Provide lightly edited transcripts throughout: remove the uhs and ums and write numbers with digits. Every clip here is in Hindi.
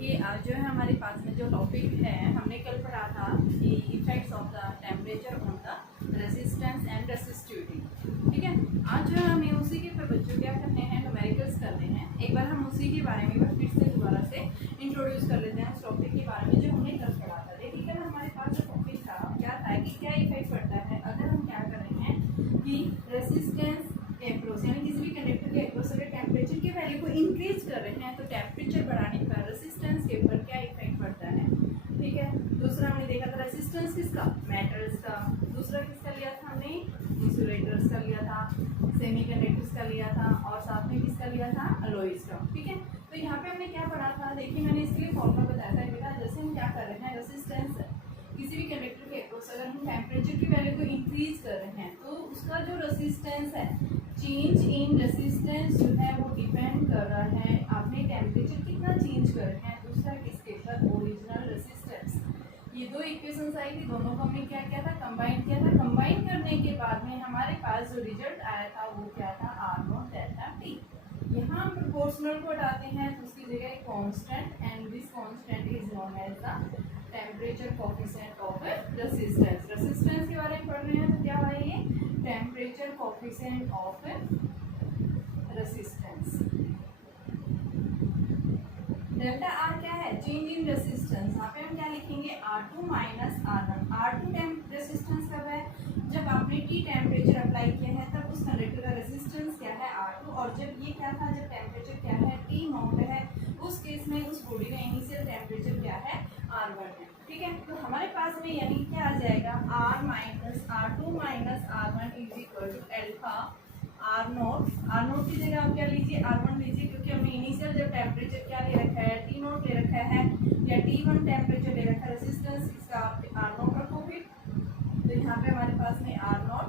देखिए आज जो है हमारे पास में जो टॉपिक है, हमने कल पढ़ा था कि effects of the temperature on the resistance and resistivity. ठीक है, आज जो है हमें उसी के ऊपर बच्चों क्या करने हैं, न्यूमेरिकल्स करने हैं। एक बार हम उसी के बारे में फिर से दोबारा से इंट्रोड्यूस कर लेते हैं उस टॉपिक के बारे में जो हमने कल पढ़ा था। देखिए कल हमारे पास जो टॉपिक था क्या था कि क्या इफेक्ट पड़ता है अगर हम क्या कर रहे हैं कि रेसिस्टेंस एप्रोच यानी किसी भी कंडक्टर के एप्रोच अगर टेम्परेचर के वैल्यू को इंक्रीज कर रहे हैं तो टेम्परेचर बढ़ाने पर रेसिस्टेंस के ऊपर क्या इफेक्ट पड़ता है। ठीक है, दूसरा हमने देखा था रेसिस्टेंस किसका, मेटल्स का। दूसरा किसका लिया था हमने, इंसुलेटर्स का लिया था, सेमीकंडक्टर्स का लिया था, और साथ में किसका लिया था, अलॉयज का। ठीक है, तो यहाँ पे हमने क्या पढ़ा था, देखिए मैंने इसके लिए फॉर्मूला बताया था बेटा। जैसे हम क्या कर रहे हैं, रेसिस्टेंस किसी भी कंडक्टर के एप्रोच अगर हम टेम्परेचर की वैल्यू को इंक्रीज कर रहे हैं तो उसका जो रेसिस्टेंस है, चेंज इन रेसिस्टेंस जो है वो डिपेंड कर रहा है आपने टेम्परेचर कितना चेंज कर रहे हैं। दूसरा किसके ऊपर, ओरिजिनल रेसिस्टेंस। ये दो इक्वेशंस आई थी, दोनों को हमने क्या किया था, कंबाइन किया था। कंबाइन करने के बाद में हमारे पास जो रिजल्ट आया था वो क्या था, R0 डेल्टा T। यहाँ हम प्रोपोर्शनल को हटाते हैं तो उसकी जगह constant, and this constant is known as the temperature coefficient of resistance. Resistance के बारे में पढ़ रहे हैं तो क्या है ये, temperature coefficient of resistance. Delta R क्या है, चेंज इन रेसिस्टेंस। यहाँ पे हम क्या लिखेंगे, R2 minus R1। R2 resistance कब है, जब आपने T टेम्परेचर अप्लाई किया है तब उस कंडक्टर का रेसिस्टेंस क्या है, R2। और जब ये क्या था, जब टेम्परेचर क्या है, T नॉट है, उस केस में उस बॉडी का इनिशियल टेम्परेचर क्या है, R1 है। ठीक है, तो हमारे पास में यानी क्या आ जाएगा, R2 minus R1 is equal to alpha R0 की जगह आप क्या लीजिए, R1 लीजिए, क्योंकि हमने इनिशियल जब टेम्परेचर क्या ले रखा है, T0 ले रखा है, या T1 टेम्परेचर ले रखा है। रेसिस्टेंस इसका R0 रखो फिर, तो यहाँ पे हमारे पास में R0,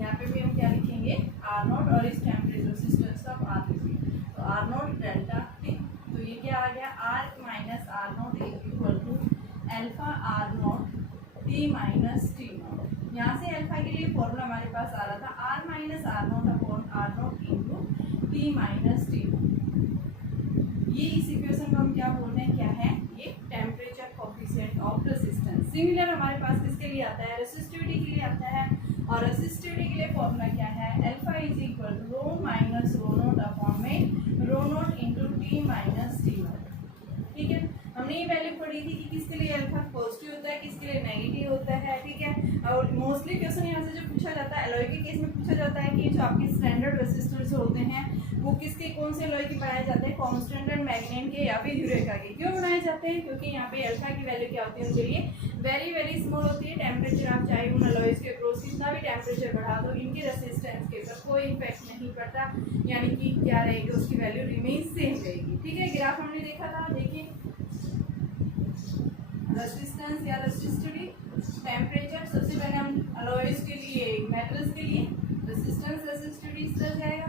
यहाँ पे भी हम क्या लिखेंगे, R0, और इस टेम्परेचर रेसिस्टेंस का आप R लीजिए, तो R0 डेल्टा T। तो ये क्या आ गया, R minus R0 is equal to alpha R0 T minus T0। यहाँ से अल्फा के लिए फॉर्मूला हमारे पास आ रहा था R minus R0 upon R0 into T minus T0। ये इस इक्वेशन को हम क्या बोलते हैं, क्या है ये, temperature coefficient of resistance. Similar हमारे पास किसके लिए आता है, रेसिस्टिविटी के लिए आता है, और रेसिस्टिविटी के लिए फॉर्मूला क्या है, alpha is equal to rho minus rho naught upon में rho naught into T minus T0। ठीक है, हमने ये पहले पढ़ी थी कि किसके लिए अल्फा पॉजिटिव होता है, किसके लिए नेगेटिव होता है। ठीक है, और मोस्टली क्वेश्चन यहाँ से जो पूछा जाता है एलॉय के केस में पूछा जाता है कि जो आपके स्टैंडर्ड रेसिस्टर्स होते हैं वो किसके, कौन से एलॉय के बनाए जाते हैं, कांस्टेंट एंड मैग्नेट के या फिर यूरेका के। क्यों बनाए जाते हैं, क्योंकि यहाँ पे अल्फा की वैल्यू क्या होती है उनके लिए, वेरी वेरी स्मॉल होती है। टेम्परेचर आप चाहे उन एलॉयज के अक्रॉस कितना भी टेम्परेचर बढ़ा दो, इनके रेसिस्टेंस के ऊपर कोई इफेक्ट नहीं पड़ता, यानी कि क्या रहेगी, उसकी वैल्यू रिमेन सेम रहेगी। ठीक है, ग्राफ हमने देखा था, देखिए रेसिस्टेंस या रेसिस्टिविटी, टेम्परेचर। सबसे पहले हम अलॉयज के लिए, मेटल्स के लिए रेसिस्टेंस रेसिस्टिविटी इस तरह जाएगा।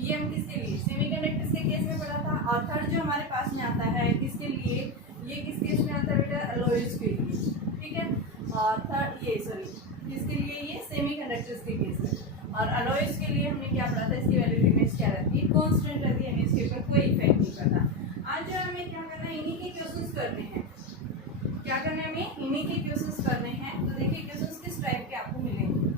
ये हम किसके लिए, सेमीकंडक्टर्स के केस में पढ़ा था। और थर्ड जो हमारे पास में आता है किसके लिए, ये किस केस में आता है बेटा, अलॉयज के लिए। ठीक है, और थर्ड ये किसके लिए, ये सेमीकंडक्टर्स के केस में। और अलॉयज के लिए हमने क्या पढ़ा था, इसकी वैल्यू रिमेज क्या रहती है, कांस्टेंट रहती है, यानी इसके ऊपर कोई इफेक्ट नहीं पड़ता। आज हमें क्या करना है, इन्हीं के क्वेश्चंस करने हैं। क्या करना है, हमें इन्हीं के क्वेश्चंस करने हैं। तो देखिए क्वेश्चंस किस टाइप के आपको मिलेंगे।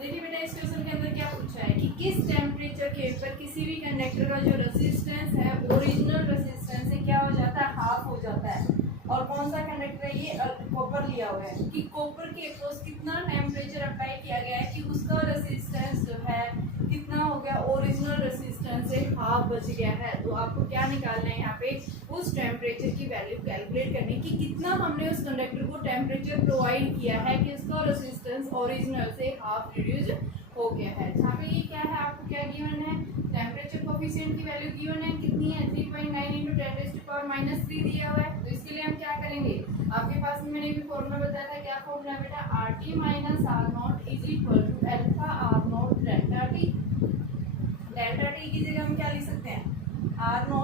देखिए बेटा इस क्वेश्चन के अंदर क्या पूछा है कि किस टेम्परेचर के ऊपर किसी भी कंडक्टर का जो रेसिस्टेंस है, ओरिजिनल रेसिस्टेंस से क्या हो जाता है, हाफ हो जाता है। और कौन सा कंडक्टर है, ये कॉपर लिया हुआ है, कि कॉपर के अक्रॉस कितना टेम्परेचर अप्लाई किया गया है कि उसका रेसिस्टेंस जो है कितना हो गया, ओरिजिनल रेसिस्टेंस से हाफ बच गया है। तो आपको क्या निकालना है, यहाँ पे उस टेम्परेचर की वैल्यू कैलकुलेट करनी कि कितना हमने उस कंडक्टर को टेम्परेचर प्रोवाइड किया है कि उसका रेसिस्टेंस ओरिजिनल से हाफ रिड्यूस हो गया है। जहाँ पे ये क्या है, आपको क्या गिवन है, टेम्परेचर कोफिशिएंट की वैल्यू गिवन है, कितनी है, 3.9 इंटू 10⁻³ दिया हुआ है। तो इसके लिए हम क्या करेंगे, आपके पास में मैंने भी फॉर्मूला बताया था, क्या फॉर्मूला है बेटा, RT minus R0 is equal to alpha R0 delta T। Delta T की जगह हम क्या लिख सकते हैं, R0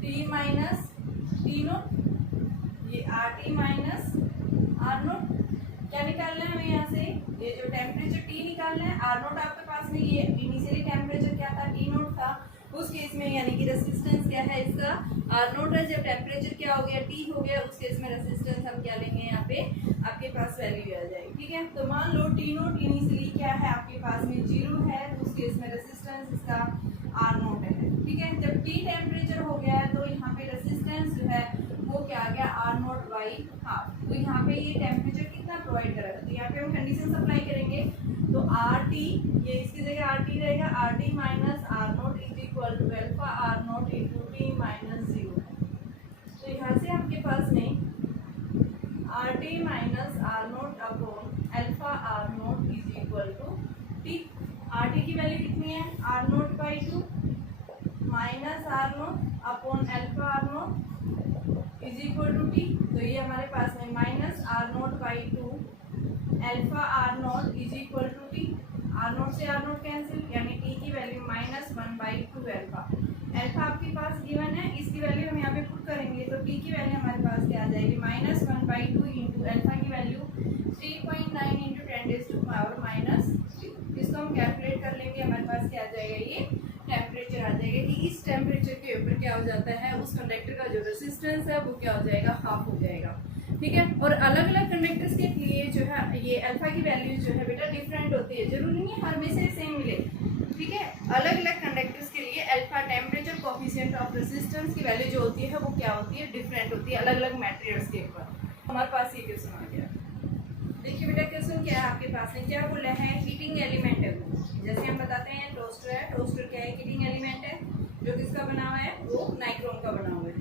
T माइनस T0, ये RT माइनस R0। क्या निकालना है हमें यहाँ से ये जो टेम्परेचर टी निकालना है, आर नोट आपके पास में, ये इनिशियली टेम्परेचर क्या था, टी नोट था, उस केस में यानी कि रेसिस्टेंस क्या है इसका, आर नोट है। जब टेम्परेचर क्या हो गया, टी हो गया, उस केस में रेसिस्टेंस हम क्या लेंगे, यहाँ पे आपके पास वैल्यू आ जाएगी। ठीक है, तो मान लो टी नोट इनिशियली क्या है आपके पास में 0 है, तो उस केस में रेसिस्टेंस इसका आर नोट है। ठीक है, जब टी टेम्परेचर हो गया है तो यहाँ पे रेसिस्टेंस जो है वो क्या आ गया, आर नोट बाई हाफ। तो यहाँ पे ये टेम्परेचर कितना प्रोवाइड करेगा, तो यहाँ पे हम कंडीशन अप्लाई करेंगे, तो आर टी, ये इसकी जगह आर टी रहेगा, R T minus R naught is equal to alpha R naught into T minus 0। तो यहाँ से आपके पास में R T minus R naught upon alpha R naught is equal to T. R T की वैल्यू कितनी है, R naught by 2 minus R naught upon alpha R naught is equal to T. तो ये हमारे पास में minus R naught by 2 alpha R naught is equal to T. R naught से आर नोट कैंसिल, यानी टी की वैल्यू -1/2 अल्फा। अल्फा आपके पास गिवन है, इसकी वैल्यू हम यहाँ पे पुट करेंगे, तो टी की वैल्यू हमारे पास क्या आ जाएगी, -1/2 इंटू अल्फा की वैल्यू 3.9 इंटू 10⁻⁻3। इसको हम कैलकुलेट कर लेंगे, हमारे पास क्या आ जाएगा, ये टेम्परेचर आ जाएगा कि इस टेम्परेचर के ऊपर क्या हो जाता है, उस कंडक्टर का जो रेसिस्टेंस है वो क्या हो जाएगा, हाफ हो जाएगा। ठीक है, और अलग अलग कंडक्टर्स के लिए जो है ये अल्फा की वैल्यू जो है बेटा डिफरेंट होती है, जरूरी नहीं हर में से सेम मिले। ठीक है, अलग अलग कंडक्टर्स के लिए alpha temperature coefficient of resistance की वैल्यू जो होती है वो क्या होती है, डिफरेंट होती है अलग अलग मटेरियल्स के ऊपर। हमारे पास ये क्वेश्चन आ गया, देखिए बेटा क्वेश्चन क्या है आपके पास में, क्या बोला है, हीटिंग एलिमेंट है। जैसे हम बताते हैं टोस्टर है, टोस्टर क्या है, हीटिंग एलिमेंट है, जो किसका बना हुआ है, वो नाइक्रोम का बना हुआ है।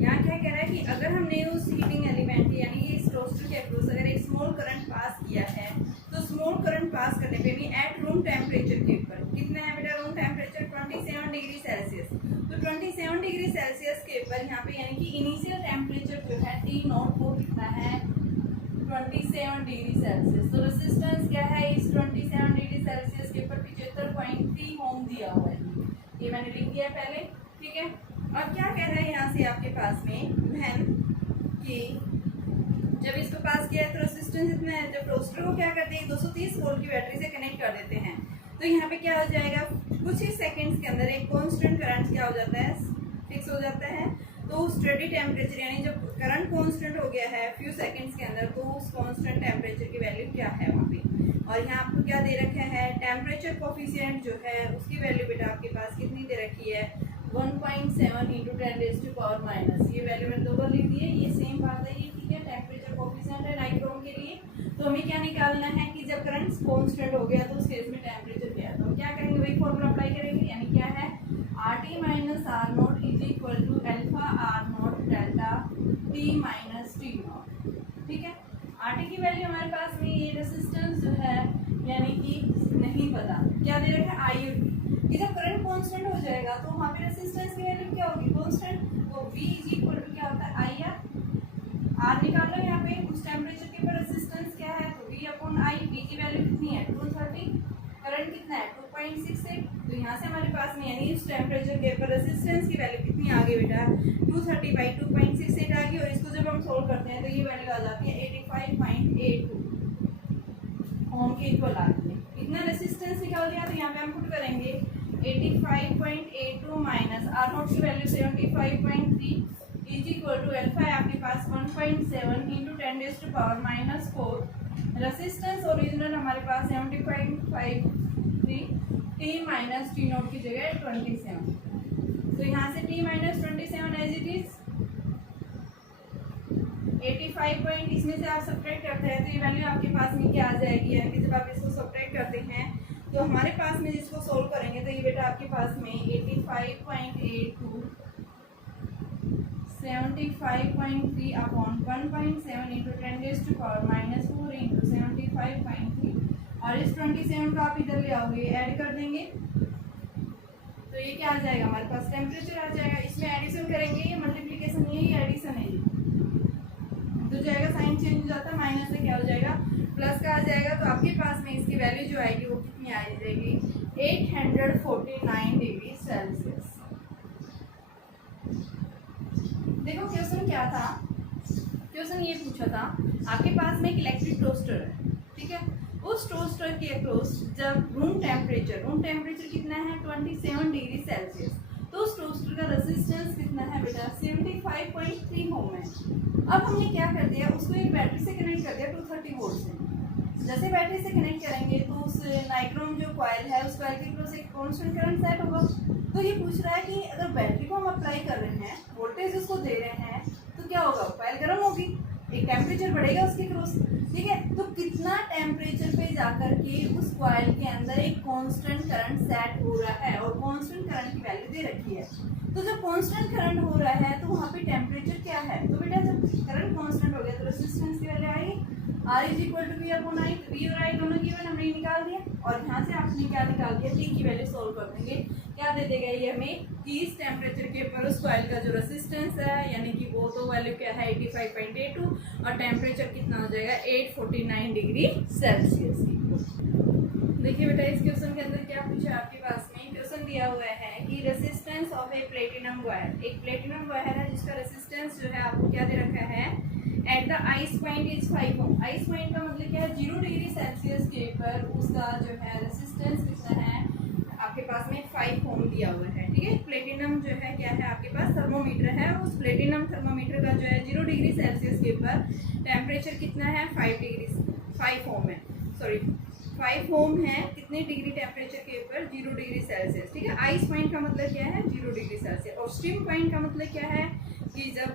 यहाँ क्या कह रहा है कि अगर हमने उस हीटिंग एलिमेंट यानी कि इस टोस्टर के अक्रॉस अगर एक स्मॉल करंट पास किया है, तो स्मॉल करंट पास करने पे भी एट रूम टेम्परेचर के ऊपर कितना है बेटा, रूम टेम्परेचर 27 डिग्री सेल्सियस। तो 27 डिग्री सेल्सियस के ऊपर यहाँ पे यानी कि इनिशियल टेम्परेचर जो है टी नॉट वो कितना है, 27 डिग्री सेल्सियस। तो रेसिस्टेंस क्या है इस 27 डिग्री सेल्सियस के ऊपर 75.3 ओम दिया हुआ है, ये मैंने लिख दिया पहले। ठीक है, और क्या कह रहा है यहाँ से आपके पास में बहन कि जब इसको पास किया है तो रेसिस्टेंस इतना है, जब टोस्टर को क्या करते हैं 230 वोल्ट की बैटरी से कनेक्ट कर देते हैं, तो यहाँ पे क्या हो जाएगा, कुछ ही सेकंड्स के अंदर एक कांस्टेंट करंट क्या हो जाता है, फिक्स हो जाता है। तो स्टडी टेम्परेचर यानी जब करंट कांस्टेंट हो गया है फ्यू सेकंड्स के अंदर, तो उस कांस्टेंट टेम्परेचर की वैल्यू क्या है वहाँ पे, और यहाँ आपको क्या दे रखा है, टेम्परेचर कोफिशिएंट जो है उसकी वैल्यू बेटा आपके पास कितनी दे रखी है, 1.7 इंटू 10⁻⁻। ये वैल्यू मैंने 2 बार लिख दी है, ये सेम बात है ये। ठीक है, टेम्परेचर कोफिशिएंट है नाइक्रोम के लिए, तो हमें क्या निकालना है कि जब करंट कांस्टेंट हो गया तो उस केस में टेम्परेचर क्या है, तो क्या करेंगे, वही फॉर्मूला अप्लाई करेंगे, यानी क्या है, R T minus R naught is equal to alpha R naught delta T minus T naught. ठीक है, आर टी की वैल्यू हमारे पास में ये रेसिस्टेंस जो है यानी कि नहीं पता, क्या दे रखा है, आई कि जब करंट कांस्टेंट हो जाएगा तो वहाँ पे रेसिस्टेंस की वैल्यू क्या होगी, कांस्टेंट, तो V इज इक्वल टू क्या होता है, आई आर निकाल लो, यहाँ पे उस टेम्परेचर के ऊपर रेसिस्टेंस क्या है, तो V अपॉन आई, V की वैल्यू कितनी है 230, करंट कितना है 2.68। तो यहाँ से हमारे पास में यानी इस टेम्परेचर के ऊपर रेसिस्टेंस की वैल्यू कितनी आ गई बेटा, 230/2.68 आ गई, और इसको जब हम सोल्व करते हैं तो ये वैल्यू आ जाती है 85.82 ओम के इक्वल आ गई है। इतना रेसिस्टेंस निकाल दिया, तो यहाँ पे हम पुट करेंगे 85.82 माइनस आर नोट की value 75.3 is equal to alpha है आपके पास 1.7 इंटू 10⁻⁻4। रेसिस्टेंस ओरिजिनल हमारे पास 75.3, टी माइनस टी नोट की जगह 27, तो यहाँ से T minus 27 as it is 85 point, इसमें से आप सब्ट्रैक्ट करते हैं तो ये वैल्यू आपके पास में क्या आ जाएगी, यानी कि जब आप इसको सब्ट्रैक्ट करते हैं तो हमारे पास में जिसको सोल्व करेंगे तो ये बेटा आपके पास में 85.82 75.3 अपॉन 1.7 इंटू 10⁻⁻4 इंटू 75.3, और इस 27 को आप इधर ले आओगे, ऐड कर देंगे तो ये क्या आ जाएगा, हमारे पास टेम्परेचर आ जाएगा। इसमें एडिशन करेंगे, ये मल्टीप्लिकेशन नहीं है, ये एडिशन है, तो जाएगा साइन चेंज हो जाता है, माइनस से क्या हो जाएगा प्लस का आ जाएगा, तो आपके पास में इसकी वैल्यू जो आएगी वो कितनी आ जाएगी 849 डिग्री सेल्सियस। देखो क्वेश्चन क्या था, क्वेश्चन ये पूछा था आपके पास में एक इलेक्ट्रिक टोस्टर है, ठीक है, उस टोस्टर के अक्रॉस जब रूम टेम्परेचर कितना है 27 डिग्री सेल्सियस, तो उस टोस्टर का रेजिस्टेंस कितना है बेटा 75.3 ओम है। अब हमने क्या कर दिया, उसको एक बैटरी से कनेक्ट कर दिया 230 वोल्ट से। जैसे बैटरी से कनेक्ट करेंगे तो उस नाइक्रोम जो कॉइल है उस कॉइल के क्रॉस एक कांस्टेंट करंट सेट होगा। तो ये पूछ रहा है कि अगर बैटरी को हम अप्लाई कर रहे हैं, वोल्टेज उसको दे रहे हैं, तो क्या होगा, कॉइल गर्म होगी, एक टेम्परेचर बढ़ेगा उसके क्रॉस, ठीक है। तो कितना टेम्परेचर पे जाकर के उस कॉइल के अंदर एक कांस्टेंट करंट सेट हो रहा है, और कांस्टेंट करंट की वैल्यू दे रखी है। तो जब कांस्टेंट करंट हो रहा है तो वहाँ पे टेम्परेचर क्या है, तो बेटा जब करंट कांस्टेंट हो गया तो रेजिस्टेंस की वैल्यू आएगी R is equal to V upon I। V और I दोनों गिवन हमने निकाल दिया, और यहाँ से आपने क्या निकाल दिया, T की वैल्यू सोल्व कर देंगे, क्या दे देगा ये हमें कि इस टेम्परेचर के ऊपर उस कॉइल का जो रेजिस्टेंस है, यानी कि वो तो वैल्यू क्या है 85.82, और टेम्परेचर कितना हो जाएगा 849 डिग्री सेल्सियस की। देखिए बेटा इस क्वेश्चन के अंदर क्या पूछा आपके पास में, क्वेश्चन दिया हुआ है कि resistance of A platinum wire, एक प्लेटिनम वायर है जिसका रेजिस्टेंस जो है आपको क्या दे रखा है, at the ice point is 5 ohm. Ice point का मतलब क्या है, 0 डिग्री सेल्सियस के ऊपर उसका जो है रेजिस्टेंस कितना है आपके पास में 5 ओम दिया हुआ है, ठीक है। प्लेटिनम जो है क्या है आपके पास थर्मोमीटर है, उस प्लेटिनम थर्मोमीटर का जो है 0 डिग्री सेल्सियस के ऊपर टेम्परेचर कितना है 5 ओम है, सॉरी 5 ओम है, कितने डिग्री टेम्परेचर के ऊपर 0 डिग्री सेल्सियस, ठीक है। आइस पॉइंट का मतलब क्या है 0 डिग्री सेल्सियस, और स्टीम पॉइंट का मतलब क्या है कि जब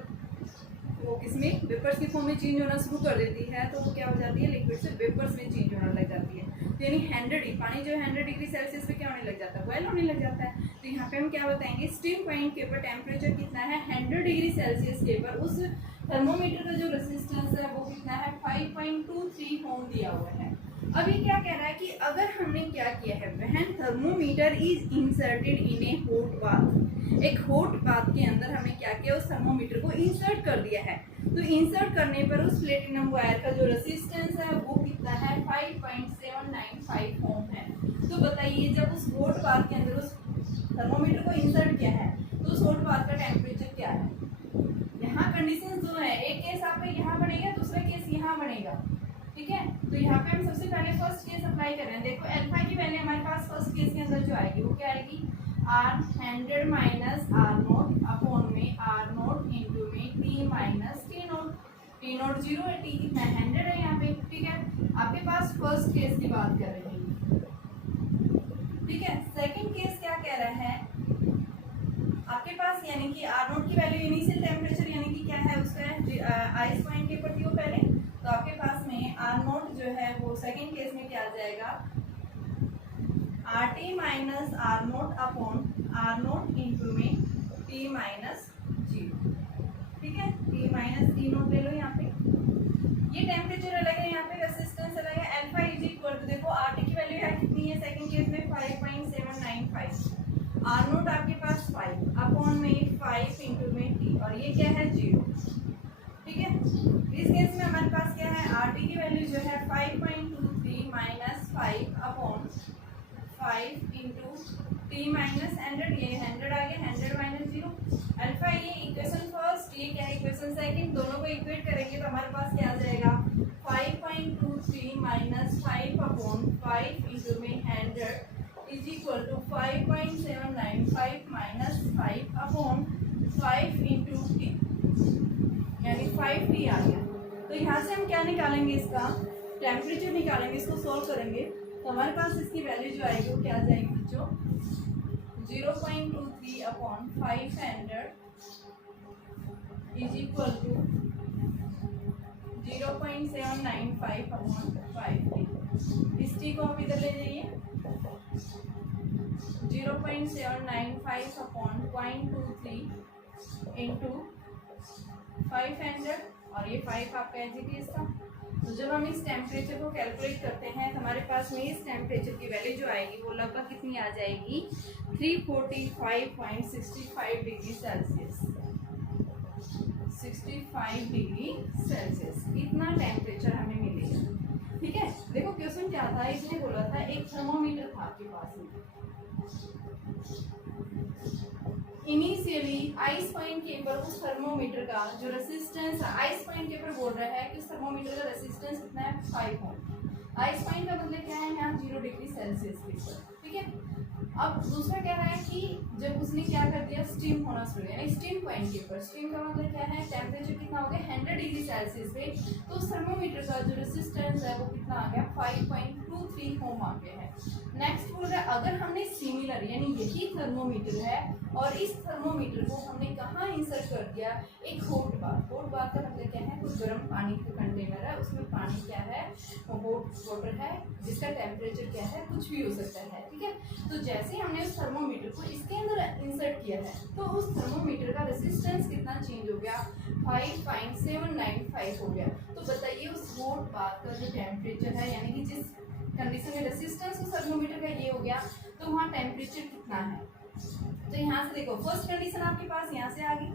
वो किसमें वेपर्स की फॉर्म में चेंज होना शुरू कर देती है तो वो क्या हो जाती है, लिक्विड से वेपर्स में चेंज होने लग जाती है। तो यानी 100 पानी जो है 100 डिग्री सेल्सियस पे क्या होने लग जाता है, बॉयल होने लग जाता है। तो यहाँ पे हम क्या बताएंगे, स्टीम पॉइंट के ऊपर टेम्परेचर कितना है 100 डिग्री सेल्सियस के ऊपर उस थर्मोमीटर का जो रेजिस्टेंस है वो कितना है 5.23 ओम दिया हुआ है। अब ये क्या कह रहा है कि अगर हमने क्या किया है, when thermometer is inserted in A hot bath, एक हॉट बाथ के अंदर हमने क्या किया, उस थर्मोमीटर को इंसर्ट कर दिया है। तो इंसर्ट करने पर उस प्लेटिनम वायर का जो रेजिस्टेंस है वो कितना है 5.795 ओम है। तो बताइए जब उस हॉट बाथ के अंदर उस थर्मोमीटर को इंसर्ट किया है तो उस हॉट बाथ का टेम्परेचर क्या है। यहाँ कंडीशन दो है, एक केस आपका यहाँ बनेगा, दूसरा केस यहाँ बनेगा, ठीक है। तो यहाँ पे हम सबसे पहले फर्स्ट केस अप्लाई कर रहे हैं। देखो अल्फा की वैल्यू हमारे पास फर्स्ट केस के अंदर जो आएगी वो क्या आएगी, R100 माइनस R0 अपॉन में R0 इंटू में T माइनस T0। T0 0 है, T कितना 100 है यहाँ पे, ठीक है। आपके पास फर्स्ट केस की बात कर रहे हैं, ठीक है। सेकंड केस क्या कह रहा है आपके पास, यानी कि R0 की वैल्यू इनिशियल टेम्परेचर यानी कि क्या है उसका आइस पॉइंट के ऊपर थी वो पहले, तो आपके पास में R0 जो है वो सेकंड केस में क्या आ जाएगा RT minus R0 upon R0 into में T माइनस 0, ठीक है। T माइनस T0 ले लो यहाँ पे, ये टेम्परेचर अलग है, यहाँ पे रेजिस्टेंस अलग है। अल्फा इज इक्वल टू देखो RT की वैल्यू है कितनी है सेकंड केस में 5.795, R0 आपके पास 5 अपॉन में 5 इंटू में T, और ये क्या है 0, ठीक है। इस केस में हमारे पास क्या है, RT की वैल्यू जो है 5.23 minus 5 upon 5 into T minus 100, ये 100 आ गया, 100 माइनस 0। अल्फा ये इक्वेशन फर्स्ट, ये क्या है इक्वेशन सेकंड, दोनों को इक्वेट करेंगे तो हमारे पास क्या आ जाएगा 5.23 माइनस 5 अपॉन 5 इंटू में 100 is equal to 5.795 minus 5 upon 5 into T, यानी 5T आ गया। तो यहाँ से हम क्या निकालेंगे, इसका टेम्परेचर निकालेंगे, इसको सोल्व करेंगे तो हमारे पास इसकी वैल्यू जो आएगी वो क्या आ जाएगी बच्चों 0.23 upon 500 is equal to 0.795 upon 5T। इस T को आप इधर ले जाइए, 0.795 अपॉन 0.23 इंटू 500, और ये 5 आपका एज इट इज था। तो जब हम इस टेम्परेचर को कैलकुलेट करते हैं तो हमारे पास में इस टेम्परेचर की वैल्यू जो आएगी वो लगभग कितनी आ जाएगी 345.65 डिग्री सेल्सियस, 65 डिग्री सेल्सियस इतना टेम्परेचर हमें मिलेगा, ठीक है। देखो क्वेश्चन क्या था, इसने बोला था एक थर्मोमीटर था आपके पास में, इनिशियली आइस पॉइंट के ऊपर उस थर्मोमीटर का जो रेजिस्टेंस आइस पॉइंट के ऊपर बोल रहा है कि उस थर्मोमीटर का रेजिस्टेंस कितना है 5 ओम। आइस फाइन का मतलब क्या है, यहाँ 0 डिग्री सेल्सियस के ऊपर, ठीक है। अब दूसरा कह रहा है कि जब उसने क्या कर दिया, स्टीम होना शुरू, यानी स्टीम पॉइंट के ऊपर, स्टीम का मतलब क्या है, टेम्परेचर कितना हो गया 100 डिग्री सेल्सियस पे, तो उस थर्मोमीटर का जो रेजिस्टेंस है वो कितना आ गया 5.23 ओम आ गया है। नेक्स्ट बोल रहा है अगर हमने सिमिलर यानी यही थर्मोमीटर है और इस थर्मोमीटर को हमने कहाँ इंसर्ट कर दिया, एक हॉट बाथ। हॉट बाथ का मतलब क्या है, कोई गर्म पानी का कंटेनर है, उसमें पानी क्या है, हॉट वाटर है, जिसका टेम्परेचर क्या है कुछ भी हो सकता है, ठीक है। तो जैसे हमने उस थर्मोमीटर को इसके अंदर इंसर्ट किया है तो उस थर्मोमीटर का रेजिस्टेंस कितना चेंज हो गया, 5.795 हो गया। तो बताइए उस हॉट बाथ का जो टेम्परेचर है, यानी कि जिस कंडीशन में रेजिस्टेंस उस थर्मोमीटर का ये हो गया, तो वहाँ टेम्परेचर कितना है। तो यहाँ से देखो फर्स्ट कंडीशन आपके पास यहाँ से आ गई,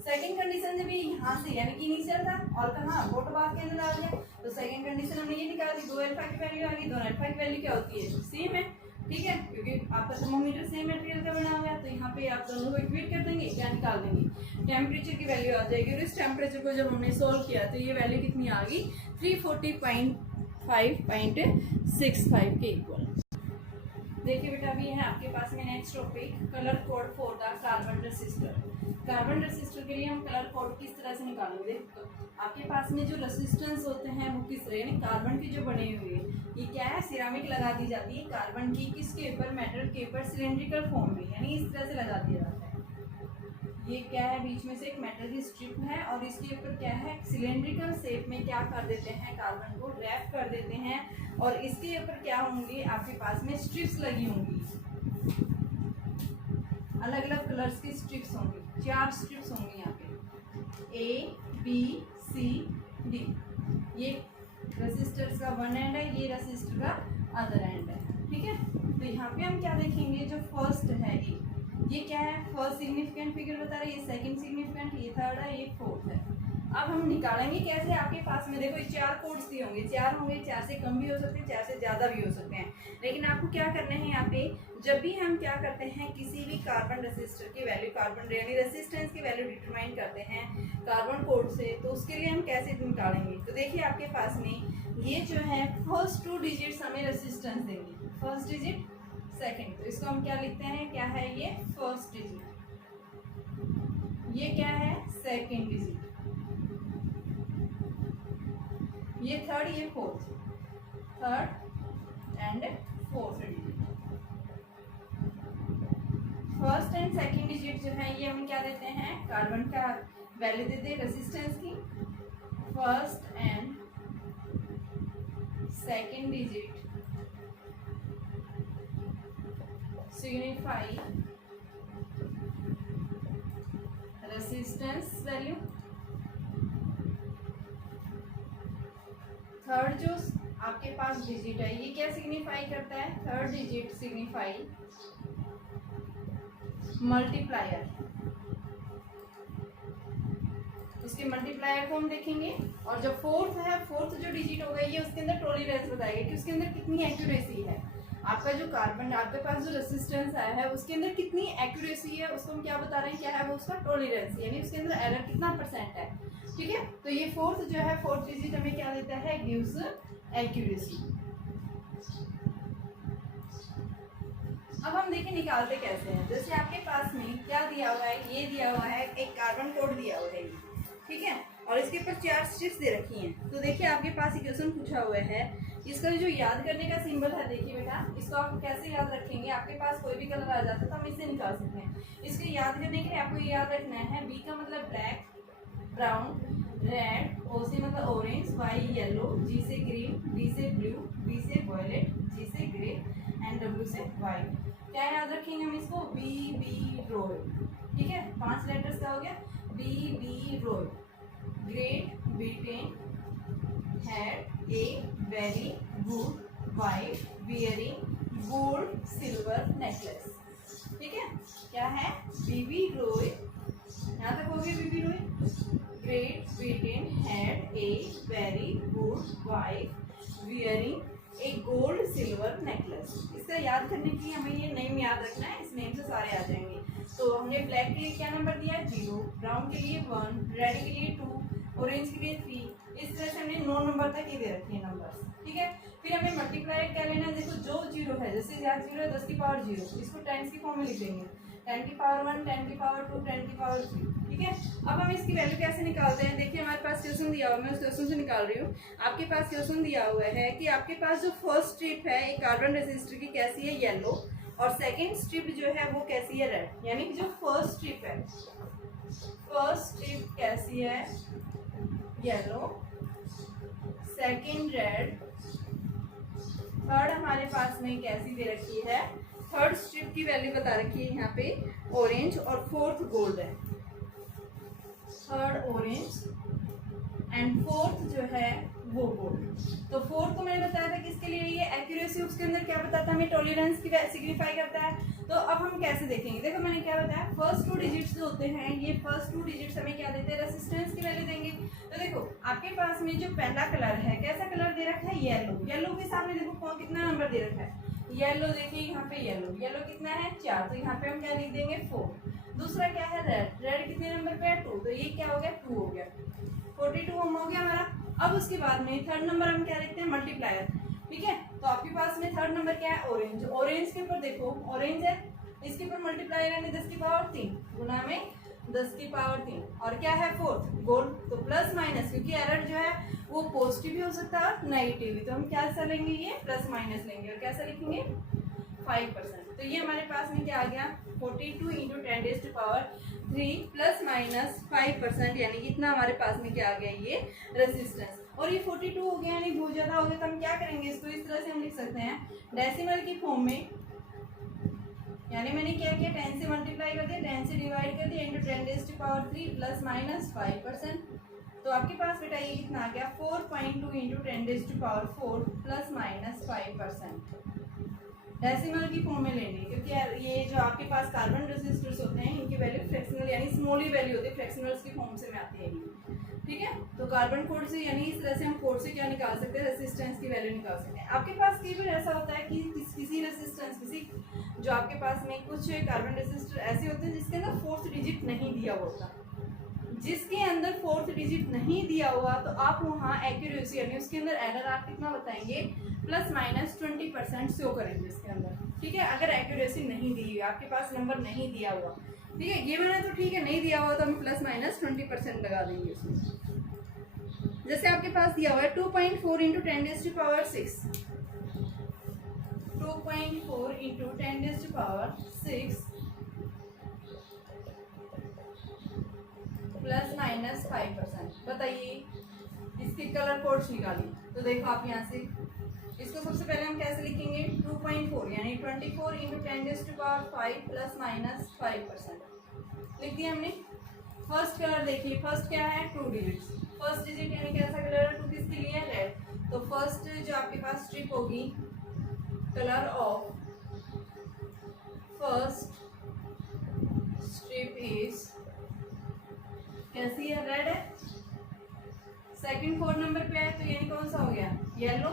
सेकंड कंडीशन जब ये यहाँ से यानी कि इनिशियल था और कहाँ हॉट बाथ के अंदर आ गया, तो सेकंड कंडीशन हमने ये निकाली, 2 अल्फा की वैल्यू आ गई। 2 अल्फा की वैल्यू क्या होती है, सेम है, ठीक है, क्योंकि आपका थर्मोमीटर सेम मटेरियल का बना हुआ है, तो यहाँ पे आप दोनों को इक्वेट कर देंगे, क्या निकाल देंगे, टेम्परेचर की वैल्यू आ जाएगी। और इस टेम्परेचर को जब हमने सोल्व किया तो ये वैल्यू कितनी आ गई, 340.5.65 के इक्वल। देखिए बेटा अभी है आपके पास में next topic, colour code for the carbon resistor. Carbon resistor के लिए हम कलर कोड किस तरह से निकालेंगे, तो आपके पास में जो रेसिस्टेंस होते हैं वो किस तरह, यानी कार्बन के जो बने हुए, ये क्या है, सिरामिक लगा दी जाती है कार्बन की, किसके ऊपर, मेटल के ऊपर, सिलेंड्रिकल फॉर्म में, यानी इस तरह से लगा दिया जाता है। ये क्या है, बीच में से एक मेटल की स्ट्रिप है और इसके ऊपर क्या है, सिलेंड्रिकल शेप में क्या कर देते हैं, कार्बन को रैप कर देते हैं, और इसके ऊपर क्या होंगी, आपके पास में स्ट्रिप्स लगी होंगी, अलग अलग कलर्स की स्ट्रिप्स होंगी, 4 स्ट्रिप्स होंगी यहाँ पे, A B C D। ये रेसिस्टर्स का वन एंड है, ये रेसिस्टर का अदर एंड है, ठीक है। तो यहाँ पे हम क्या देखेंगे, जो फर्स्ट है ये क्या है, फर्स्ट सिग्निफिकेंट फिगर बता रहा है, ये सेकंड सिग्निफिकेंट, ये थर्ड है, ये फोर्थ है। अब हम निकालेंगे कैसे, आपके पास में देखो 4 कोड्स दिए होंगे, 4 होंगे, 4 से कम भी हो सकते हैं, 4 से ज़्यादा भी हो सकते हैं, लेकिन आपको क्या करना है यहाँ पे, जब भी हम क्या करते हैं किसी भी कार्बन रेसिस्टर की वैल्यू, कार्बन यानी रेसिस्टेंस की वैल्यू डिटरमाइन करते हैं कार्बन कोड से, तो उसके लिए हम कैसे निकालेंगे। तो देखिए आपके पास में ये जो है फर्स्ट 2 डिजिट्स हमें रेसिस्टेंस देंगे, फर्स्ट डिजिट सेकंड, तो इसको हम क्या लिखते हैं, क्या है ये फर्स्ट डिजिट, ये क्या है सेकंड डिजिट, ये थर्ड, ये fourth, third and fourth digit. First and second digit जो है ये हम क्या देते हैं, कार्बन का वैल्यू देते हैं रेसिस्टेंस की, first and second digit signify resistance value. Third जो आपके पास डिजिट है ये क्या सिग्निफाई करता है, थर्ड डिजिट सिग्निफाई मल्टीप्लायर, उसके मल्टीप्लायर को हम देखेंगे। और जो फोर्थ है, फोर्थ जो डिजिट होगा ये उसके अंदर टॉलरेंस बताएगा कि उसके अंदर कितनी एक्यूरेसी है, आपका जो कार्बन आपके पास जो रेसिस्टेंस आया है उसके अंदर कितनी एक्यूरेसी है, उसको हम क्या बता रहे हैं, क्या है वो उसका टॉलरेंस, यानी उसके अंदर एरर कितना % है, ठीक है। तो ये फोर्थ जो है, फोर्थ डिजिट हमें क्या देता है, गिव्स एक्यूरेसी। अब हम देखिए निकालते कैसे हैं, जैसे आपके पास में क्या दिया हुआ है, ये दिया हुआ है एक कार्बन कोड दिया हुआ है, ठीक है, और इसके ऊपर 4 स्ट्रिप्स दे रखी हैं। तो देखिए आपके पास इक्वेशन पूछा हुआ है, इसका जो याद करने का सिंबल है, देखिए बेटा इसको आप कैसे याद रखेंगे, आपके पास कोई भी कलर आ जाता है तो हम इससे निकाल सकते हैं। इसको याद करने के लिए आपको ये याद रखना है, बी का मतलब ब्लैक, ब्राउन, रेड, ओ से मतलब ऑरेंज, वाई येलो, जी से ग्रीन, डी से ब्लू, बी से वॉयलेट, जी से ग्रे एंड डब्ल्यू से वाइट। क्या याद रखेंगे हम इसको, बी बी रॉय, ठीक है, 5 लेटर्स का हो गया, B B Roy. Great Britain had a very good wife wearing gold silver necklace, ठीक है, क्या है बीबी रॉय, यहाँ तक हो गई बीबी Roy. Great Britain had a very good wife wearing a gold silver necklace. इसका याद करने के लिए हमें ये नेम याद रखना है, इस नेम से सारे आ जाएंगे। तो हमने ब्लैक के लिए क्या नंबर दिया है, 0, ब्राउन के लिए 1, रेड के लिए 2, ऑरेंज के लिए 3, इस तरह से हमने 9 नंबर तक ये दे रखे हैं नंबर, ठीक है। फिर हमें मल्टीप्लाई क्या लेना है, देखो जो जीरो है, जैसे यहाँ जीरो है 10 की पावर जीरो, इसको टाइम्स की फॉर्म में लिख देंगे, 10 की पावर 1, 10 की पावर 2, 10 की पावर 3, ठीक है। अब हम इसकी वैल्यू कैसे निकालते हैं, देखिए हमारे पास क्वेश्चन दिया हुआ है, मैं उस क्वेश्चन से निकाल रही हूँ। आपके पास क्वेश्चन दिया हुआ है कि आपके पास जो फर्स्ट स्ट्रिप है एक कार्बन रेसिस्टर की कैसी है, येलो, और सेकेंड स्ट्रिप जो है वो कैसी है, रेड। यानी कि जो फर्स्ट स्ट्रिप है, फर्स्ट स्ट्रिप कैसी है, येलो, सेकेंड रेड, थर्ड हमारे पास में कैसी दे रखी है, थर्ड स्ट्रिप की वैल्यू बता रखी है यहाँ पे ऑरेंज, और फोर्थ गोल्ड है, थर्ड ऑरेंज एंड फोर्थ जो है वो गोल्ड। तो फोर्थ को मैंने बताया था किसके लिए, ये एक्यूरेसी उसके अंदर क्या बताता है, हमें टॉलरेंस की सिग्निफाई करता है। तो अब हम कैसे देखेंगे, देखो मैंने क्या बताया, फर्स्ट 2 डिजिट्स जो होते हैं, ये फर्स्ट 2 डिजिट्स हमें क्या देते हैं, रेसिस्टेंस की वैल्यू देंगे। तो देखो आपके पास में जो पहला कलर है, कैसा कलर दे रखा है, येलो, येलो के सामने देखो कौन कितना नंबर दे रखा है, येलो, देखिए यहाँ पे येलो, येलो कितना है 4, तो यहाँ पे हम क्या लिख देंगे 4। दूसरा क्या है, रेड, रेड कितने नंबर पे है 2, तो ये क्या हो गया 2 हो गया, 42 ओम हो गया हमारा। अब उसके बाद में थर्ड नंबर हम क्या लिखते हैं, मल्टीप्लायर, ठीक है। तो आपके पास में थर्ड नंबर क्या है, ऑरेंज, ऑरेंज के ऊपर देखो ऑरेंज है, इसके ऊपर मल्टीप्लायर यानी 10 की पावर 3 गुना में 10 की पावर 3, और क्या है फोर्थ गोल्ड, तो प्लस माइनस, क्योंकि एरर जो है वो पॉजिटिव भी हो सकता है और नेगेटिव भी, तो हम क्या सा लेंगे, ये प्लस माइनस लेंगे, और कैसा लिखेंगे 5%। तो ये हमारे पास में क्या आ गया, 42 into 10 raised to power 3 plus minus 5%, यानी कि इतना हमारे पास में क्या आ गया, ये रेजिस्टेंस। और ये 42 हो गया, यानी बहुत ज़्यादा हो गया, तो हम क्या करेंगे, इसको इस तरह से हम लिख सकते हैं डेसिमल की फॉर्म में, यानी मैंने क्या किया, 10 से मल्टीप्लाई कर दिया, 10 से डिवाइड कर दिया, into 10 raised to power 3 plus minus 5%। तो आपके पास बेटा ये कितना आ गया, 4.2 into 10 raised to power 4 plus minus 5%। Decimal की फॉर्म में लेंगे, क्योंकि ये जो आपके पास कार्बन रेसिस्टर्स होते हैं इनकी वैल्यू फ्रैक्शनल यानी स्मॉल ही वैल्यू होती है, फ्रैक्शनल्स की फॉर्म से में आती है, ठीक है। तो कार्बन कोड से यानी इस तरह से हम कोड से क्या निकाल सकते हैं, रेसिस्टेंस की वैल्यू निकाल सकते हैं। आपके पास कई बार ऐसा होता है कि किसी रेसिस्टेंस, किसी जो आपके पास में कुछ कार्बन रेसिस्टर ऐसे होते हैं जिसके अंदर फोर्थ डिजिट नहीं दिया होता, जिसके अंदर फोर्थ डिजिट नहीं दिया हुआ, तो आप वहाँ एक्यूरेसी यानी उसके अंदर एरर आप कितना बताएंगे, प्लस माइनस 20% शो करेंगे इसके अंदर, ठीक है। अगर एक्यूरेसी नहीं दी हुई, आपके पास नंबर नहीं दिया हुआ, ठीक है, ये मैंने तो ठीक है नहीं दिया हुआ, तो हम प्लस माइनस 20% लगा देंगे उसमें। जैसे आपके पास दिया हुआ है 2.4 into 10 raised to power 6, 2.4 into 10 raised to power 6 plus minus 5%। बताइए इसके कलर कोड्स निकालिए। तो देखो आप यहाँ से इसको सबसे पहले हम कैसे लिखेंगे, 2.4 यानी 24 into 10 raised to power 5 plus minus 5% लिख दिया हमने। फर्स्ट कलर देखिए, फर्स्ट क्या है 2 डिजिट्स, फर्स्ट डिजिट यानी कैसा कलर है, 2 किसके लिए है, रेड। तो फर्स्ट जो आपके पास स्ट्रिप होगी, colour of first strip is कैसी है, रेड है। सेकंड 4 नंबर पे है, तो यानी कौन सा हो गया, येलो।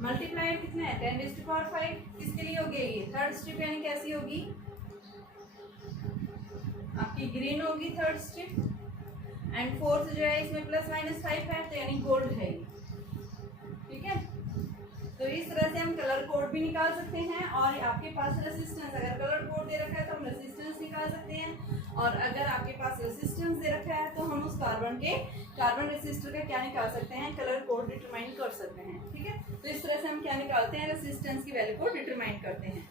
मल्टीप्लायर कितना है, 10 रेज़्ड टू पावर 5 किसके लिए हो गया, ये थर्ड स्ट्रिप यानी कैसी होगी आपकी, ग्रीन होगी थर्ड स्ट्रिप। एंड फोर्थ जो है इसमें प्लस माइनस 5 है, तो यानी गोल्ड है ये, ठीक है। तो इस तरह से हम कलर कोड भी निकाल सकते हैं, और आपके पास रेसिस्टेंस, अगर कलर कोड दे रखा है तो हम रेसिस्टेंस निकाल सकते हैं, और अगर आपके पास रेसिस्टेंस दे रखा है तो हम उस कार्बन रेसिस्टर का क्या निकाल सकते हैं, कलर कोड डिटरमाइन कर सकते हैं, ठीक है। तो इस तरह से हम क्या निकालते हैं, रेसिस्टेंस की वैल्यू को डिटरमाइन करते हैं।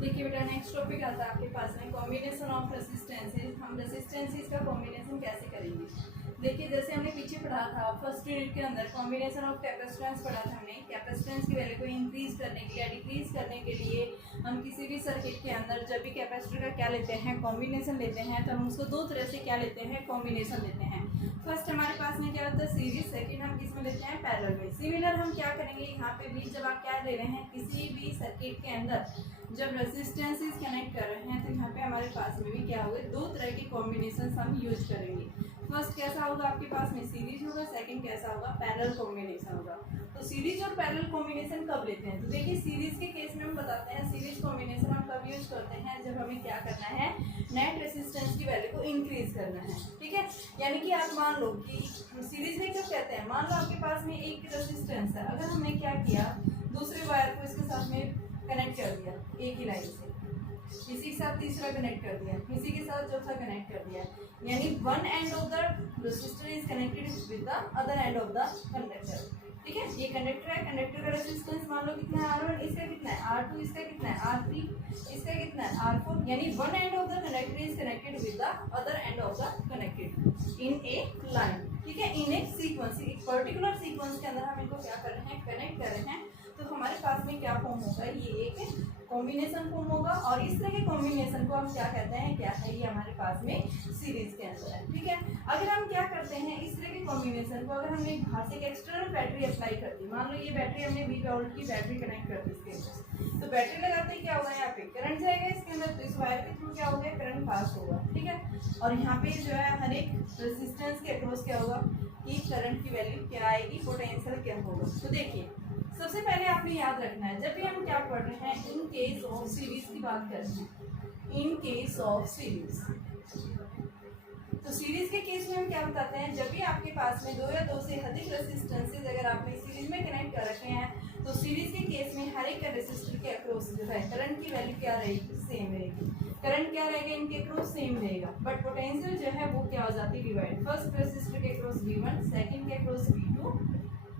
देखिए बेटा नेक्स्ट टॉपिक आता है आपके पास में कॉम्बिनेशन ऑफ रेसिस्टेंसेस। हम रेसिस्टेंसेस का कॉम्बिनेशन कैसे करेंगे, देखिए जैसे हमने पीछे पढ़ा था फर्स्ट यूनिट के अंदर कॉम्बिनेशन ऑफ कैपेसिटेंस पढ़ा था हमने। कैपेसिटेंस की वैल्यू को इंक्रीज करने के लिए या डिक्रीज करने के लिए हम किसी भी सर्किट के अंदर जब भी कैपेसिटर का क्या लेते हैं, कॉम्बिनेशन लेते हैं, तो हम उसको 2 तरह से क्या लेते हैं, कॉम्बिनेशन लेते हैं। फर्स्ट हमारे पास में क्या होता है सीरीज, सेकंड हम किस में लेते हैं, पैरेलल में। सिमिलर हम क्या करेंगे यहाँ पे भी, जब आप क्या ले रहे हैं किसी भी सर्किट के अंदर जब रेसिस्टेंसेस कनेक्ट कर रहे हैं, तो यहाँ पे हमारे पास में भी क्या होगा, 2 तरह के कॉम्बिनेशन हम यूज करेंगे। फर्स्ट कैसा होगा आपके पास में सीरीज होगा, सेकंड कैसा होगा पैरेलल कॉम्बिनेशन होगा। तो सीरीज और पैरेलल कॉम्बिनेशन कब लेते हैं, तो देखिए सीरीज के केस में हम बताते हैं सीरीज कॉम्बिनेशन हम कब यूज करते हैं, जब हमें क्या करना है नेट रेसिस्टेंस की वैल्यू को इंक्रीज करना है। ठीक है, यानी कि आप मान लो कि सीरीज में कब कहते हैं, मान लो आपके पास में एक रेसिस्टेंस है, अगर हमने क्या किया दूसरे वायर को इसके साथ में कनेक्ट कर दिया एक ही लाइन से, इसी के साथ तीसरा कनेक्ट कर दिया, इसी के साथ चौथा कनेक्ट कर दिया, यानी one end of the resistor is connected with the other and of the conductor. ठीक है, ये कंडक्टर है, कंडक्टर का रेसिस्टेंस मान लो कितना है R1, इसका कितना है R2, इसका कितना है R3, इसका कितना है R4, यानी one end of the conductor is connected with the other and of the connected in A line. ठीक है, इन एक सीक्वेंस, एक पर्टिकुलर सीक्वेंस के अंदर हम इनको क्या कर रहे हैं कनेक्ट कर रहे हैं, तो हमारे पास में क्या फॉर्म होगा, ये एक कॉम्बिनेशन फॉर्म होगा। और इस तरह के कॉम्बिनेशन को हम क्या कहते हैं, क्या है ये हमारे पास में सीरीज के अंदर है। ठीक है, अगर हम क्या करते हैं इस तरह के कॉम्बिनेशन को, अगर हमने बाहर से एक एक्सटर्नल बैटरी अप्लाई कर दी, मान लो ये बैटरी हमने 20 वोल्ट की बैटरी कनेक्ट कर दी इसके अंदर, तो बैटरी लगाते ही क्या होगा, यहाँ पे करंट जाएगा इसके अंदर, तो इस वायर के थ्रू क्या होगा करंट पास होगा। ठीक है, और यहाँ पे जो है हर एक रेजिस्टेंस के अक्रॉस क्या होगा कि करंट की वैल्यू क्या आएगी, पोटेंशियल क्या होगा। तो देखिए सबसे पहले आपने याद रखना है, जब भी हम क्या पढ़ रहे हैं इन केस ऑफ सीरीज की बात कर रहे हैं, इन केस ऑफ सीरीज, तो सीरीज के केस में हम क्या बताते हैं, जब भी आपके पास में दो या दो से अधिक रेसिस्टेंसेज अगर आपने सीरीज में कनेक्ट कर रखे हैं, तो सीरीज के केस में हर एक रेसिस्टर के अक्रॉस जो है करंट की वैल्यू क्या रहेगी, सेम रहेगी। करंट क्या रहेगा इनके अक्रॉस, सेम रहेगा, बट पोटेंशियल जो है वो क्या हो जाती है डिवाइड। फर्स्ट रेसिस्टर के अक्रॉस V1, सेकंड के अक्रॉस V2,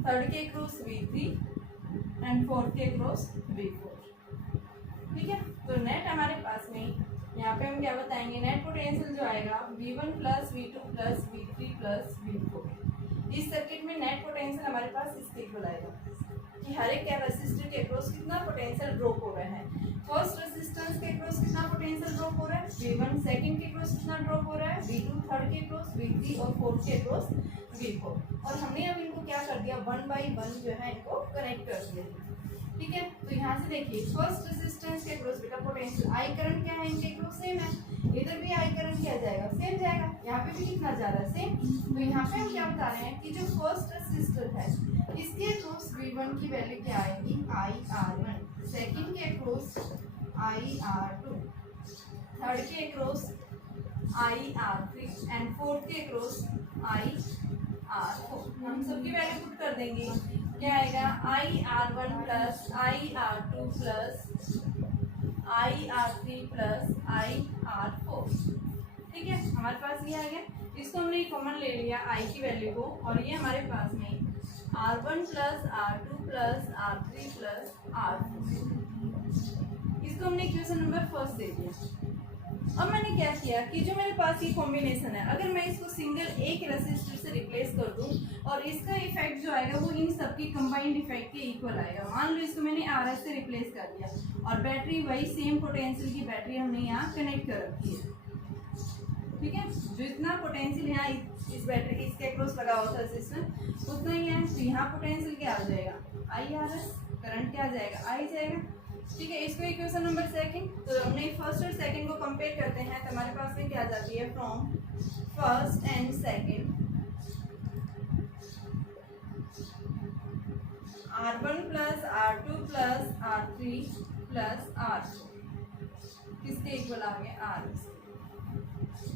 थर्ड के अक्रॉस V3 एंड फोर्थ के अक्रॉस V4। ठीक है, तो नेट हमारे पास में यहाँ पे हम क्या बताएंगे, नेट पोटेंशियल जो आएगा V1 plus V2 plus V3 plus V4। इस सर्किट में नेट पोटेंशियल हमारे पास इसके इक्वल आएगा कि हर एक क्या रेसिस्टर के अक्रॉस कितना पोटेंशियल ड्रॉप हो रहा है। फर्स्ट रेसिस्टेंस के अक्रॉस कितना पोटेंशियल ड्रॉप हो रहा है V1, सेकंड के अक्रॉस कितना ड्रॉप हो रहा है V2, थर्ड के अक्रॉस V3 और फोर्थ के अक्रॉस V4। और हमने अब इनको क्या कर दिया, वन बाई वन जो है इनको कनेक्ट कर दिया। ठीक है, तो यहाँ से देखिए फर्स्ट रेजिस्टेंस के अक्रॉस बेटा पोटेंशियल आई करंट क्या है इनके अक्रॉस सेम है, इधर भी आई करंट क्या जाएगा सेम जाएगा, यहाँ पे भी कितना जा रहा है सेम। तो यहाँ पे हम क्या बता रहे हैं कि जो फर्स्ट रेजिस्टर है इसके अक्रॉस V1 की वैल्यू क्या आएगी IR1, सेकंड के अक्रॉस IR2, थर्ड के अक्रॉस IR3 एंड फोर्थ के अक्रॉस IR4। हम सबकी वैल्यू पुट कर देंगे, क्या आएगा IR1 plus IR2 plus IR3 plus IR4। ठीक है, हमारे पास ये आ गया, इसको हमने कॉमन ले लिया I की वैल्यू को, और ये हमारे पास में R1 plus R2 plus R3 plus R4, इसको हमने इक्वेशन नंबर फर्स्ट दे दिया। अब मैंने क्या किया कि जो मेरे पास ये कॉम्बिनेशन है, अगर मैं इसको सिंगल एक रेसिस्टर से रिप्लेस कर दूं और इसका इफेक्ट जो आएगा वो इन सबके कंबाइंड इफेक्ट के इक्वल आएगा। मान लो इसको मैंने RS से रिप्लेस कर दिया और बैटरी वही सेम पोटेंशियल की बैटरी हमने यहाँ कनेक्ट कर रखी है। ठीक है, जो इतना पोटेंशियल यहाँ इस बैटरी इसके अक्रॉस लगा हुआ था रेजिस्टेंस उतना ही है, तो यहाँ पोटेंशियल क्या आ जाएगा IRS, करंट क्या आ जाएगा I जाएगा। ठीक है, इसको इक्वेशन नंबर सेकंड, तो हमने फर्स्ट और सेकंड को कंपेयर करते हैं तो हमारे पास में क्या आ जाती है, from first and second R1 plus R2 plus R3 plus R4 किसके इक्वल आ गए RS।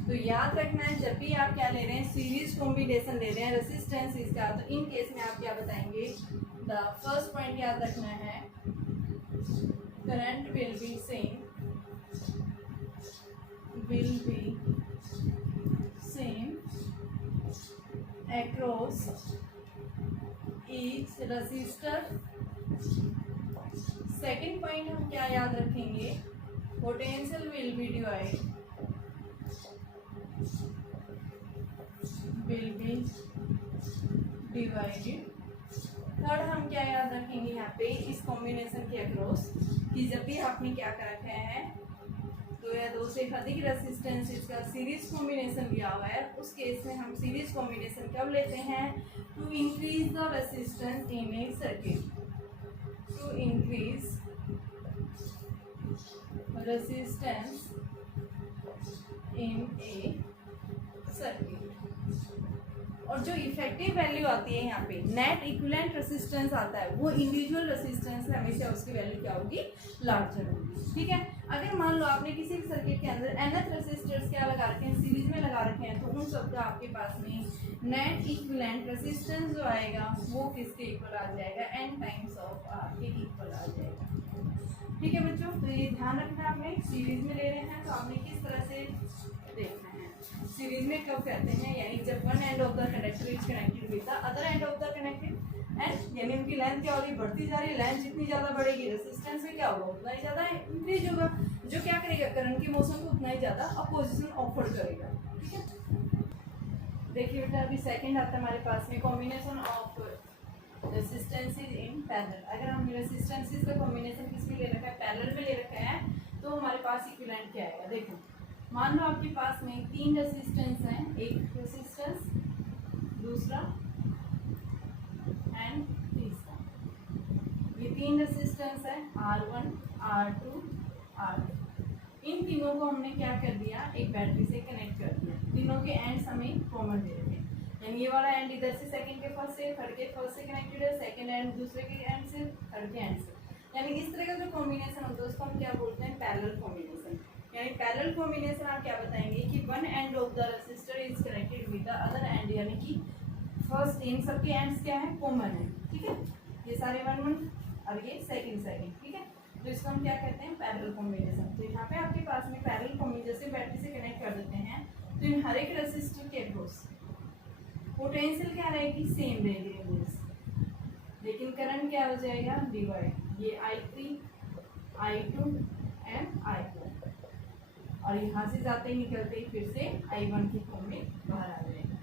तो याद रखना है जब भी आप क्या ले रहे हैं सीरीज कॉम्बिनेशन ले रहे हैं रेसिस्टेंस इसका, तो इन केस में आप क्या बताएंगे, द फर्स्ट पॉइंट याद रखना है current will be same across each resistor। Second point हम क्या याद रखेंगे, potential will be divided। Third हम क्या याद रखेंगे यहाँ पे इस कॉम्बिनेशन के अक्रॉस कि जब भी आपने क्या कर रखा है दो या दो से अधिक रेसिस्टेंस इसका सीरीज कॉम्बिनेशन लिया हुआ है, उस केस में हम सीरीज कॉम्बिनेशन कब लेते हैं, to increase the resistance in a circuit, to increase resistance in a circuit. और जो इफेक्टिव वैल्यू आती है यहाँ पे नेट इक्विवेलेंट रेजिस्टेंस आता है, वो इंडिविजुअल रेजिस्टेंस है, हमेशा उसकी वैल्यू क्या होगी, लार्जर होगी। ठीक है, अगर मान लो आपने किसी भी सर्किट के अंदर nth रेजिस्टर्स क्या लगा रखे हैं, सीरीज में लगा रखे हैं, तो उन सबका आपके पास में नेट इक्विवेलेंट रेजिस्टेंस जो आएगा वो किसके इक्वल आ जाएगा, n टाइम्स ऑफ r के इक्वल आ जाएगा। ठीक है बच्चों, तो ये ध्यान रखना, आपने सीरीज में ले रहे हैं तो आपने किस तरह से देखना है। सीरीज में कब कहते हैं, यानी जब one end of the conductor is connected with the other and of the connected and, यानी उनकी लेंथ क्या होगी, बढ़ती जा रही है। लेंथ जितनी ज्यादा बढ़ेगी रेजिस्टेंस भी क्या होगा, उतना ही ज्यादा इंक्रीज होगा, जो क्या करेगा, करंट के मोशन को उतना ही ज्यादा अपोजिशन ऑफर करेगा। ठीक है, देखिए बेटा अभी सेकंड आता है हमारे पास में combination of resistances in parallel. अगर हम रेजिस्टेंसेस का कॉम्बिनेशन किसमें ले रखा है, पैरेलल में ले रखा है, तो हमारे पास इक्विवेलेंट क्या आएगा। देखो मान लो आपके पास में 3 रेजिस्टेंस हैं, एक रेजिस्टेंस, दूसरा एंड तीसरा। ये 3 रेजिस्टेंस है R1, R2, R3। इन तीनों को हमने क्या कर दिया, एक बैटरी से कनेक्ट कर दिया। तीनों के एंड्स हमें कॉमन दे रखे हैं, यानी ये वाला एंड इधर से सेकंड के फर्स्ट से, थर्ड के फर्स्ट से कनेक्टेड है, सेकंड एंड दूसरे के एंड से, थर्ड के एंड से। यानी इस तरह का जो कॉम्बिनेशन होता है उसको हम क्या बोलते हैं, पैरेलल कॉम्बिनेशन। यानी पैरेलल कॉम्बिनेशन आप क्या बताएंगे कि one end of the resistor is connected with the other end, यानी कि फर्स्ट इन सबके एंड्स क्या है, कॉमन है। ठीक है, ये सारे वन वन और ये सेकंड सेकंड। ठीक है, तो इसको हम क्या कहते हैं, पैरेलल कॉम्बिनेशन। तो यहाँ पे आपके पास में पैरेलल कॉम्बिनेशन, जैसे बैटरी से कनेक्ट कर देते हैं, तो इन हर एक रेजिस्टर के अक्रॉस पोटेंशियल क्या रहेगी, सेम रहेगी, लेकिन करंट क्या हो जाएगा, डिवाइड। ये I3, I2 एंड I4, और यहाँ से जाते ही निकलते ही फिर से I1 की फॉर्म में बाहर आ जाएगा।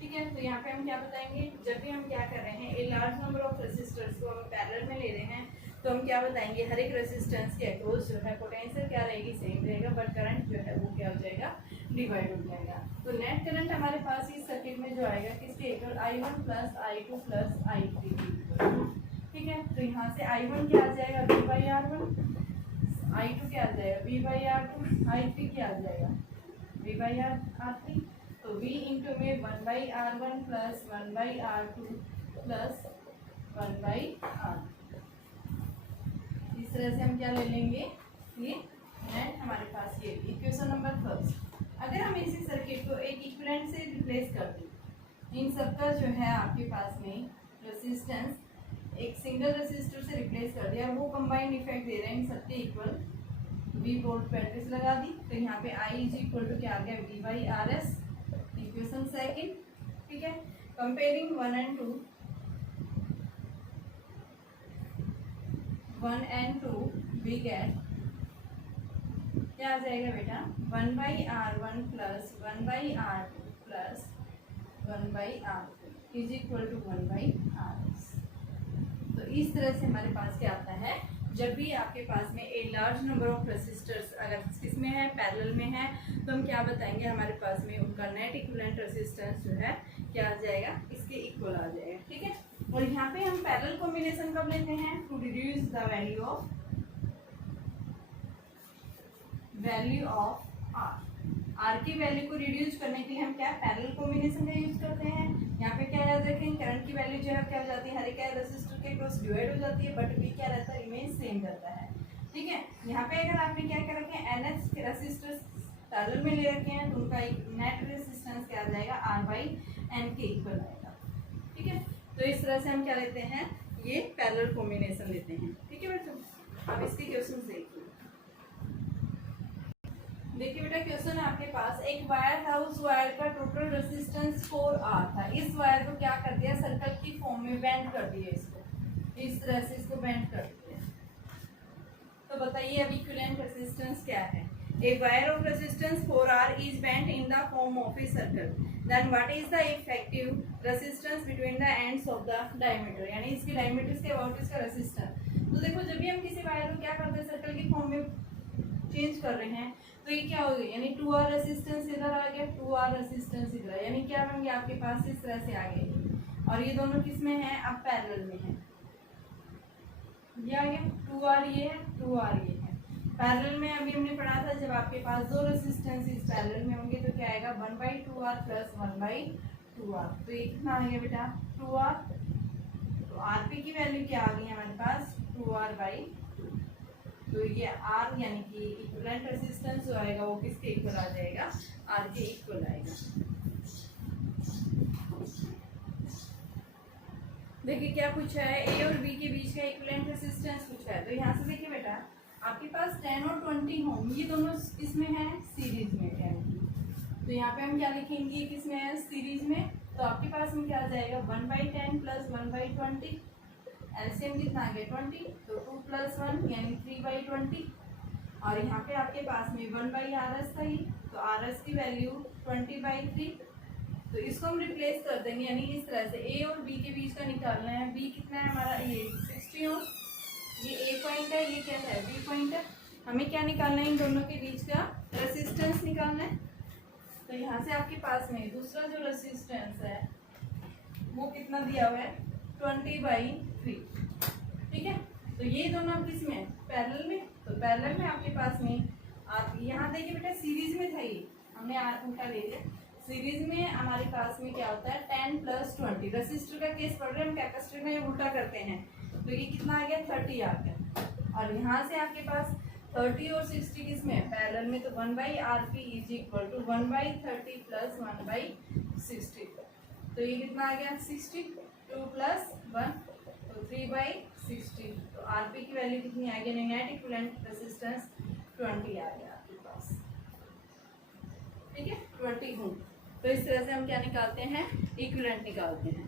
ठीक है, तो यहाँ पे हम क्या बताएंगे, जब भी हम क्या कर रहे हैं, a large number of resistors को हम पैरेलल में ले रहे हैं, तो हम क्या बताएंगे, हर एक रेजिस्टेंस के अक्रॉस जो है पोटेंशियल क्या रहेगी, सेम रहेगा, बट करंट जो है वो क्या हो जाएगा, डिवाइड हो जाएगा। तो नेट करंट हमारे पास इस सर्किट में जो आएगा किसके equal, I1 plus I2 plus I3। ठीक है, तो यहाँ से I1 क्या आ जाएगा, V/R1, I2 क्या आ जाएगा, V/R2, I3 क्या आ जाएगा, V/R3। तो V इंटू में 1/R1 plus 1/R2 plus 1/R। इस तरह से हम क्या ले लेंगे, ये नेट हमारे पास ये इक्वेशन नंबर फर्स्ट। अगर हम इसी सर्किट को एक इक्विवेलेंट से रिप्लेस कर दें, इन सबका जो है आपके पास में रेजिस्टेंस एक सिंगल रेजिस्टर से रिप्लेस कर दिया, वो कंबाइंड इफेक्ट दे रहे हैं इन सबके इक्वल। V वोल्ट बैटरी लगा दी, तो यहाँ पे I इज इक्वल टू क्या आ गया, V/RS, इक्वेशन सेकंड। ठीक है, comparing 1 and 2, 1 and 2 we get क्या आ जाएगा बेटा, 1/R1 plus 1/R2 plus 1/R3 is equal to 1/RS। तो इस तरह से हमारे पास क्या आता है, जब भी आपके पास में a large number of resistors अगर किसमें है, पैरेलल में है, तो हम क्या बताएंगे, हमारे पास में उनका नेट इक्विवेलेंट रेजिस्टेंस जो है क्या आ जाएगा, इसके इक्वल आ जाएगा। ठीक है, और यहाँ पे हम पैरेलल कॉम्बिनेशन कब लेते हैं, to reduce the value of R की वैल्यू को रिड्यूस करने के लिए हम क्या पैरेलल कॉम्बिनेशन का यूज करते हैं। यहाँ पे क्या याद रखें, करंट की वैल्यू जो है क्या हो जाती है, हर एक रेजिस्टर के क्रॉस डिवाइड हो जाती है, बट भी क्या रहता है, रिमेन सेम रहता है। ठीक है, यहाँ पे अगर आपने क्या कर रखे हैं, NH रेजिस्टर्स पैरेलल में ले रखे हैं, तो उनका एक नेट रेजिस्टेंस क्या आ जाएगा, R/N के इक्वल आएगा। ठीक है, तो इस तरह से हम क्या लेते हैं, ये पैरेलल कॉम्बिनेशन लेते हैं। ठीक है बच्चों, अब इसके क्वेश्चन देखिए। देखिए बेटा क्वेश्चन है आपके पास, एक वायर था, उस वायर का टोटल रेजिस्टेंस 4R था। इस वायर को क्या कर दिया, सर्कल की फॉर्म में बेंड कर दिया, इसको इस तरह से इसको बेंड कर दिया। तो बताइए अब इक्विवेलेंट रेजिस्टेंस क्या है। A wire of resistance 4R is bent in the form of a circle. Then what is the effective resistance between the ends of the diameter? यानी इसके diameter के about इसका resistance। तो देखो जब भी हम किसी वायर को क्या करते हैं, सर्कल की फॉर्म में चेंज कर रहे हैं, तो ये क्या हो गया, यानी 2R रेजिस्टेंस इधर आ गया, 2R रेजिस्टेंस इधर, यानी क्या बन गया आपके पास, इस तरह से आ गए, और ये दोनों किस में है, अब पैरेलल में है। ये आ गया 2R ये है, 2R ये है। पैरेलल में अभी हमने पढ़ा था, जब आपके पास दो रेजिस्टेंस इस पैरेलल में होंगे तो क्या आएगा, 1/2R प्लस 1/2R 2R। तो ये कितना आ गया बेटा 2R। तो आरपी की वैल्यू क्या आ गई हमारे पास 2R/2। तो ये R यानी कि इक्विवेलेंट रेजिस्टेंस जो आएगा वो किसके इक्वल आ जाएगा, R के इक्वल आएगा। देखिए क्या पूछा है, ए और बी के बीच का इक्विवेलेंट रेजिस्टेंस पूछा है। तो यहाँ से देखिए बेटा आपके पास 10 और 20 होम, ये दोनों इसमें है सीरीज में 10 की। तो यहाँ पे हम क्या लिखेंगे, किसमें है सीरीज में। तो आपके पास में क्या आ जाएगा 1/10 प्लस 1/20। एलसीएम कितना आ गया 20, तो 2 + 1 यानी 3/20। और यहाँ पे आपके पास में 1/RS था ये, तो RS की वैल्यू 20/3। तो इसको हम रिप्लेस कर देंगे, यानी इस तरह से ए और बी के बीच का निकालना है। बी कितना है हमारा, ये 60 ओम, ये ए पॉइंट है, ये क्या है बी पॉइंट है। हमें क्या निकालना है, इन दोनों के बीच का रेसिस्टेंस निकालना है। तो यहाँ से आपके पास में दूसरा जो रेसिस्टेंस है वो कितना दिया हुआ है 20/3, ठीक है। तो ये दोनों आप किस में पैरेलल में, तो पैरेलल में आपके पास में आप यहाँ देखिए बेटा सीरीज में था ये, हमने उल्टा ले लिया। सीरीज में हमारे पास में क्या होता है 10 + 20। रेसिस्टर का केस पढ़ रहे हैं हम, कैपेसिटर में उल्टा करते हैं। तो ये कितना आ गया 30 आ गया। और यहाँ से आपके पास 30 और 60 किस में पैरेलल में, तो 1/RP = 1/30 + 1/60। तो ये कितना आ गया 60, 2 + 1 तो 3/60। तो आरपी की वैल्यू कितनी आ गई, नेट इक्विवेलेंट रेजिस्टेंस 20 आ गया आपके पास, ठीक है 20 ओम। तो इस तरह से हम क्या निकालते हैं, इक्विवेलेंट निकालते हैं।